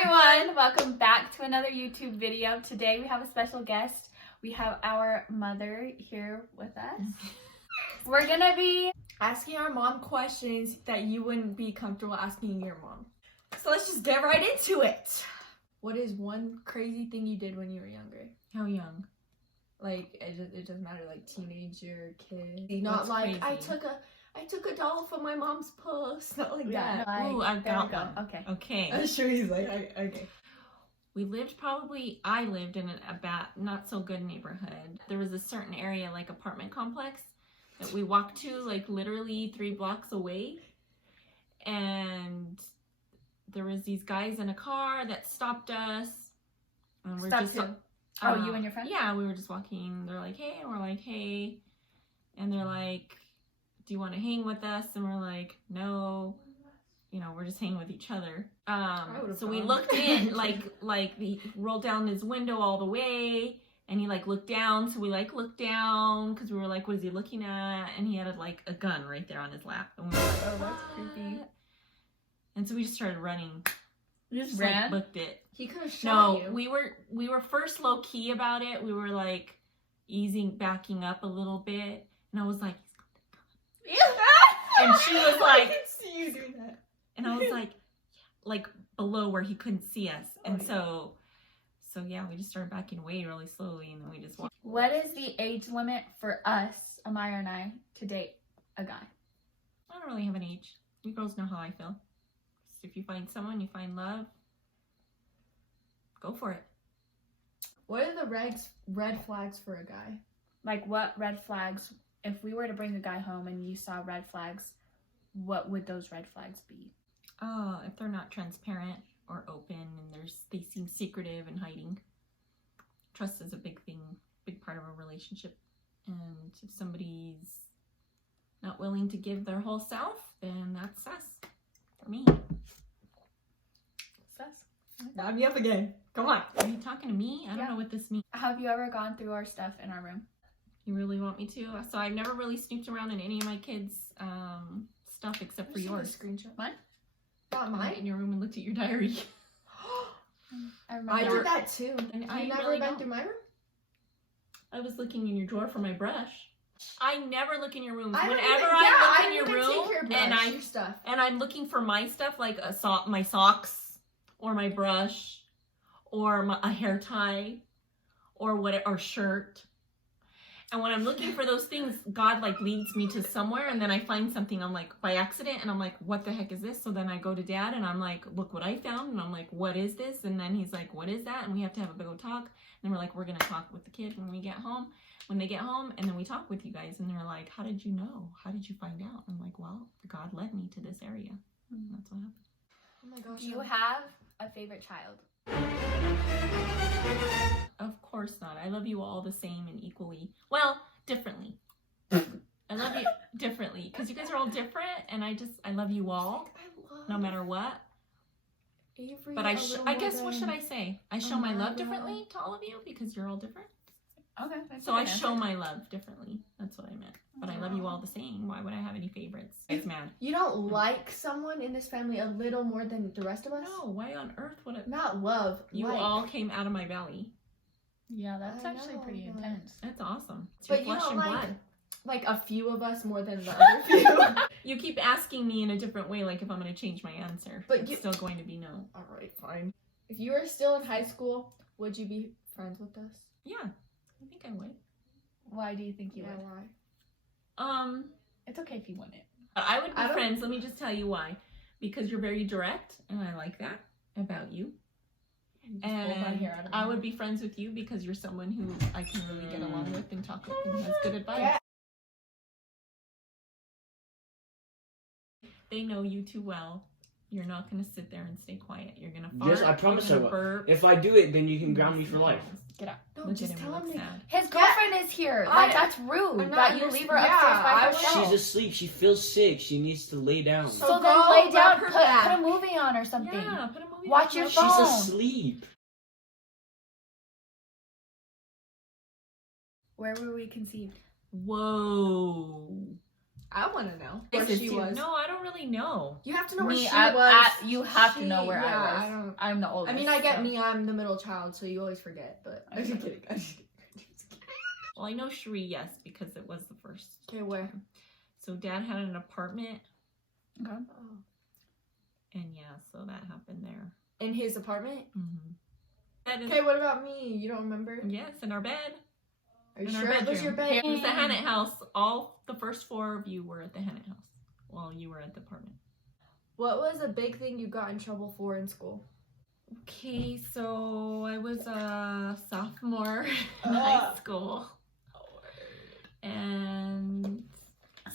everyone, welcome back to another YouTube video. Today we have a special guest. We have our mother here with us. We're gonna be asking our mom questions that you wouldn't be comfortable asking your mom. So let's just get right into it. What is one crazy thing you did when you were younger? How young? Like it doesn't matter, like teenager, kid. Not What's like crazy? I took a doll from my mom's purse. Not like that. Ooh, I've there we got go. one. Okay. Okay. I'm sure he's like, okay. I lived in a bad, not so good neighborhood. There was a certain area, like apartment complex, that we walked to, like literally 3 blocks away. And there was these guys in a car that stopped us. And we're Stopped just, who? Oh, you and your friend? Yeah, we were just walking. They're like, hey, and we're like, hey. And they're like, do you want to hang with us? And we're like, no. You know, we're just hanging with each other. So we looked in, like he rolled down his window all the way, and he like looked down. So we like looked down because we were like, what is he looking at? And he had like a gun right there on his lap. And we were like, Oh, that's creepy. and so we just started running. You just Like, ran? booked it. He could have shot you. we were first low key about it. We were like backing up a little bit, and I was like, and she was I like, can see you doing that. and I was like below where he couldn't see us, and Oh, so yeah, we just started backing away really slowly, and then we just walked. What is the age limit for us, Amaya and I, to date a guy? I don't really have an age. You girls know how I feel. If you find someone, you find love, go for it. What are the red flags for a guy? Like, what red flags, if we were to bring a guy home and you saw red flags, what would those red flags be? If they're not transparent or open, and they seem secretive and hiding. Trust is a big thing, big part of a relationship. And if somebody's not willing to give their whole self, then that's sus for me. Sus. Knock me up again. Come on. Are you talking to me? I don't know what this means. Have you ever gone through our stuff in our room? You really want me to? So I've never really snooped around in any of my kids' stuff except for yours. Screenshot. Mine? Not I went mine. in your room and looked at your diary. I remember. I did that too. And You I never really been don't. through my room? I was looking in your drawer for my brush. I never look in your rooms. I don't Whenever even- I look I in your don't even room take your and brush, your stuff. I'm looking for my stuff, like my socks or my brush or a hair tie or shirt. And when I'm looking for those things, God like leads me to somewhere, and then I find something, I'm like, by accident, and I'm like, what the heck is this? So then I go to Dad and I'm like, look what I found, and I'm like, what is this? And then he's like, what is that? And we have to have a big old talk. And we're like, we're gonna talk with the kid when they get home, and then we talk with you guys, and they're like, how did you know? How did you find out? I'm like, well, God led me to this area. And that's what happened. Oh my gosh. Do you have a favorite child? Of course not. I love you all the same and equally. Well, differently. I love you differently because you guys are all different, and I love you all, no matter what. Avery, But I guess what should I say? I show my love differently to all of you because you're all different. Okay. So I show my love differently. That's what I meant. But I love you all the same. Why would I have any favorites? It's mad. You don't like someone in this family a little more than the rest of us? No. Why on earth would it? Not love. You like. all came out of my belly. Yeah, that's I actually know, pretty but- intense. That's awesome. It's But your you flesh don't and like- blood. Like a few of us more than the other few. You keep asking me in a different way, like if I'm going to change my answer. But it's still going to be no. Alright, fine. If you were still in high school, would you be friends with us? Yeah, I think I would. Why do you think you would? Why? It's okay if you wouldn't. I would I be don't- friends. Let me just tell you why. Because you're very direct, and I like that about you. And I would be friends with you because you're someone who I can really get along with and talk with and has good advice. Yeah. They know you too well. You're not going to sit there and stay quiet. You're going to fart. Yes, I promise you're I gonna will. burp. If I do it, then you can ground me for life. Get out. No, Look just at him, tell he him looks to... sad. His girlfriend is here. Like, that's rude. I'm not That you leave her upstairs yeah, by I- herself. She's asleep. She feels sick. She needs to lay down. So So then go lay down, rub her put back. a movie on or something. Yeah, put a movie Watch on. your She's phone. asleep. Where were we conceived? Whoa. I want to know Yes, where it's she you. was. No, I don't really know. You have to know where Me, she I- was. you have to know where I yeah, was. I don't. I'm the oldest. I mean, I get so. me. I'm the middle child, so you always forget. But I'm just kidding. I'm just kidding. Well, I know Cherie, yes, because it was the first. Okay, where? So Dad had an apartment, Okay. Oh. and yeah, so that happened there. In his apartment. Mm-hmm. Okay, what about me? You don't remember? Yes, in our bed. Are you In our sure it was your bed? It was the Hennett house. All the first 4 of you were at the Hennett house while you were at the apartment. What was a big thing you got in trouble for in school? Okay, so I was a sophomore in high school. And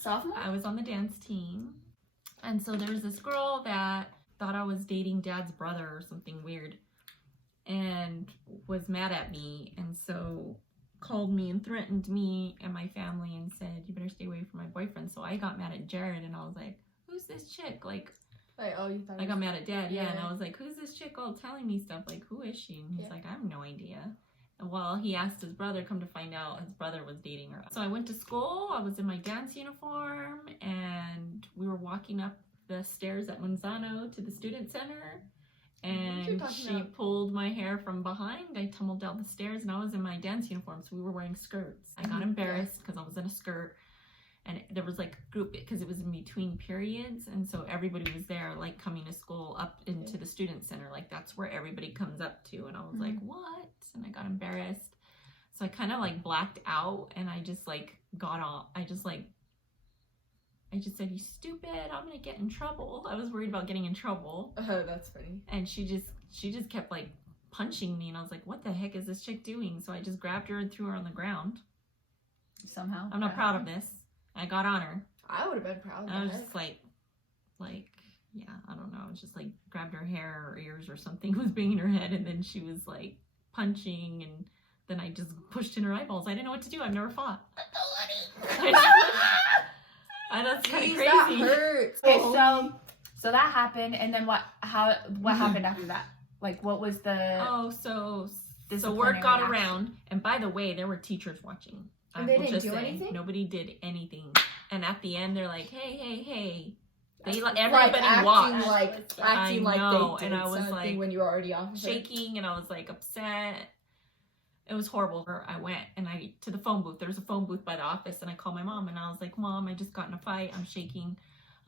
Sophomore? I was on the dance team. And so there was this girl that thought I was dating Dad's brother or something weird and was mad at me. And so called me and threatened me and my family and said, you better stay away from my boyfriend. So I got mad at Jared and I was like, who's this chick? Like, Oh, you thought I got mad at Dad, yeah. And Yeah. I was like, who's this chick all telling me stuff? Like, who is she? And he's Yeah. like, I have no idea. And well, he asked his brother, come to find out his brother was dating her. So I went to school, I was in my dance uniform, and we were walking up the stairs at Manzano to the student center. What you're And talking she about? pulled my hair from behind. I tumbled down the stairs and I was in my dance uniform, so we were wearing skirts. I got Mhm, embarrassed because I was in a skirt. And there was like a group because it was in between periods, and so everybody was there, like coming to school up into the student center, like that's where everybody comes up to. And I was like, what? And I got embarrassed, so I kind of like blacked out, and I just like got off. I just said, you stupid, I'm gonna get in trouble. I was worried about getting in trouble, Oh, that's funny. and she just kept like punching me, and I was like, what the heck is this chick doing? So I just grabbed her and threw her on the ground. Somehow. I'm not proud of this. I got on her. I would have been proud. And I was of just like, yeah, I don't know. I was just like grabbed her hair or ears or something, was banging her head, and then she was like punching, and then I just pushed in her eyeballs. I didn't know what to do. I've never fought. I know it's kind of Jeez, that crazy. hurts. Okay, so that happened, and then what happened after that? Like, what was the Oh, so disciplinary word got action? around, and by the way, there were teachers watching. And I they will didn't just do say, anything? Nobody did anything. And at the end, they're like, hey. They Like, everybody acting watched. acting like know, they and did I was something like when you were already off of it. shaking, and I was like upset. It was horrible. I went and to the phone booth. There was a phone booth by the office, and I called my mom, and I was like, Mom, I just got in a fight. I'm shaking.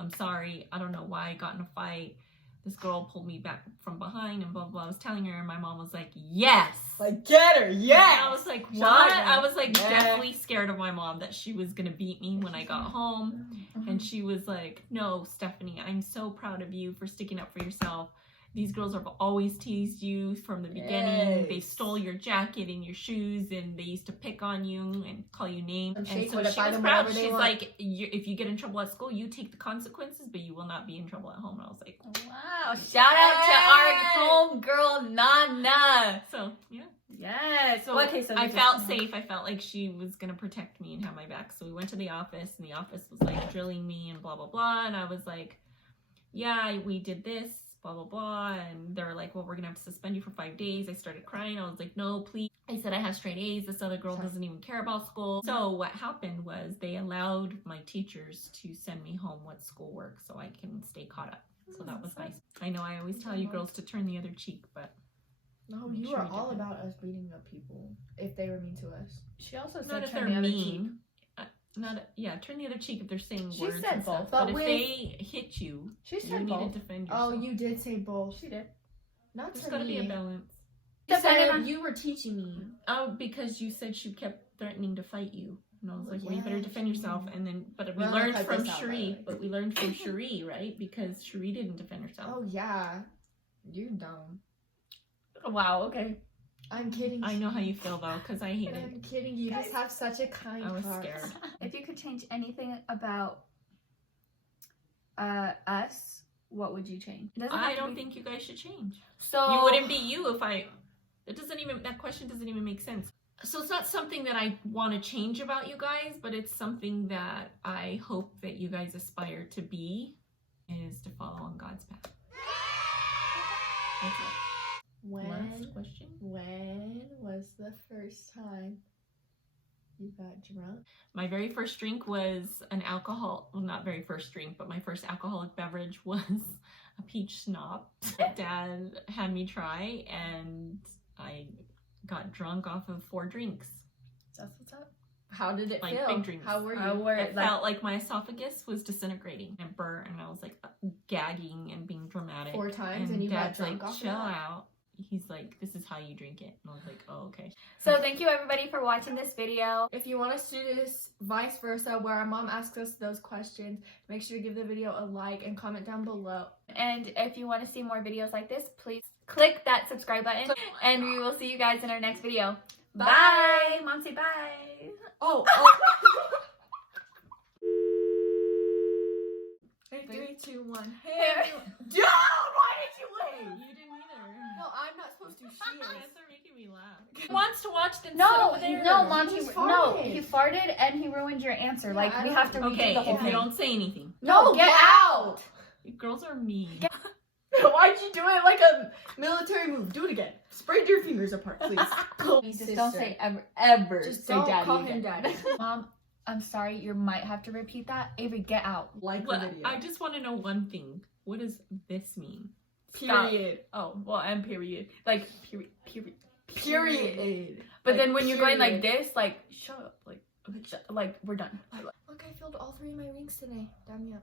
I'm sorry. I don't know why I got in a fight. This girl pulled me back from behind and blah, blah. I was telling her, and my mom was like, yes. Like, get her, And yeah. I was like, Shut what? up. I was like Yeah. definitely scared of my mom that she was going to beat me when I got home. And she was like, no, Stephanie, I'm so proud of you for sticking up for yourself. These girls have always teased you from the beginning. They Yes. stole your jacket and your shoes, and they used to pick on you and call you names. And And Shake so would she find was them proud. whenever they She's want. like, if you get in trouble at school, you take the consequences, but you will not be in trouble at home. And I was like, Wow! Shout out to our homegirl Nana. so yeah. Yes. So okay, so I we felt just- safe. I felt like she was gonna protect me and have my back. So we went to the office, and the office was like drilling me and blah blah blah. And I was like, "Yeah, we did this, blah blah blah." And they were like, "Well, we're gonna have to suspend you for 5 days." I started crying. I was like, "No, please." I said I have straight A's. This other girl doesn't even care about school. So what happened was they allowed my teachers to send me home with schoolwork so I can stay caught up. So that was nice. I know I always tell you girls to turn the other cheek, but No, Make you sure were we did all that. about us beating up people if they were mean to us. She also not said if turn they're the other mean. Turn the other cheek if they're saying She words. said and stuff. both. But But if with- they hit you, She you said need both. to defend yourself. Oh, you did say both. She did. Not There's to got to be a me. balance. You Depending said on- you were teaching me. Oh, because you said she kept threatening to fight you. And I was like, well, you Yeah, better defend she- yourself. And then, but we We're gonna learned cut from this out, by the Cherie. way. But we learned from Cherie, right? Because Cherie didn't defend herself. Oh yeah, you're dumb. Wow. Okay. I'm kidding. I know how you feel though, because I hate it. I'm kidding. You just have such a kind I was heart. scared. If you could change anything about us, what would you change? It doesn't have I to don't be- think you guys should change. so. You wouldn't be you if I. That question doesn't even make sense. So it's not something that I want to change about you guys, but it's something that I hope that you guys aspire to be, is to follow on God's path. That's it. Last question. When was the first time You got drunk. My very first drink was not very first drink, but my first alcoholic beverage was a peach schnapps. Dad had me try, and I got drunk off of 4 drinks. That's what's up. How did it Like feel? big drinks. How were you? It felt like my esophagus was disintegrating and burnt, and I was like gagging and being dramatic. 4 times and you got Dad's drunk like, off of chill that? out. He's like, this is how you drink it. And I was like, oh, okay. So thank you everybody for watching this video. If you want us to do this vice versa, where our mom asks us those questions, make sure to give the video a like and comment down below. And if you want to see more videos like this, please click that subscribe button. And we will see you guys in our next video. Bye. Bye. Mom, say bye. Oh. 3, 2, 1. Hey. Dude, why did you wait? You didn't either. No, I'm not supposed to. She is. They're making me laugh. He wants to watch them sit No, over there. no, Mom, He he just farted. farted. He farted and he ruined your answer. Yeah, like, I we don't- have to redo Okay, the whole if you thing. don't say anything. No, get out! You girls are mean. Why'd you do it like a military move? Do it again. Spread your fingers apart, please. Please just don't say ever Just say don't daddy call again. him daddy. Mom, I'm sorry, you might have to repeat that. Avery, get out. Like Well, the video. I just want to know one thing. What does this mean? Period. Oh, well, and period. Like, Period. But Like, then when you're going like period. this, like, shut up. Like, we're done. Look, I filled all 3 of my rings today. Dab me up.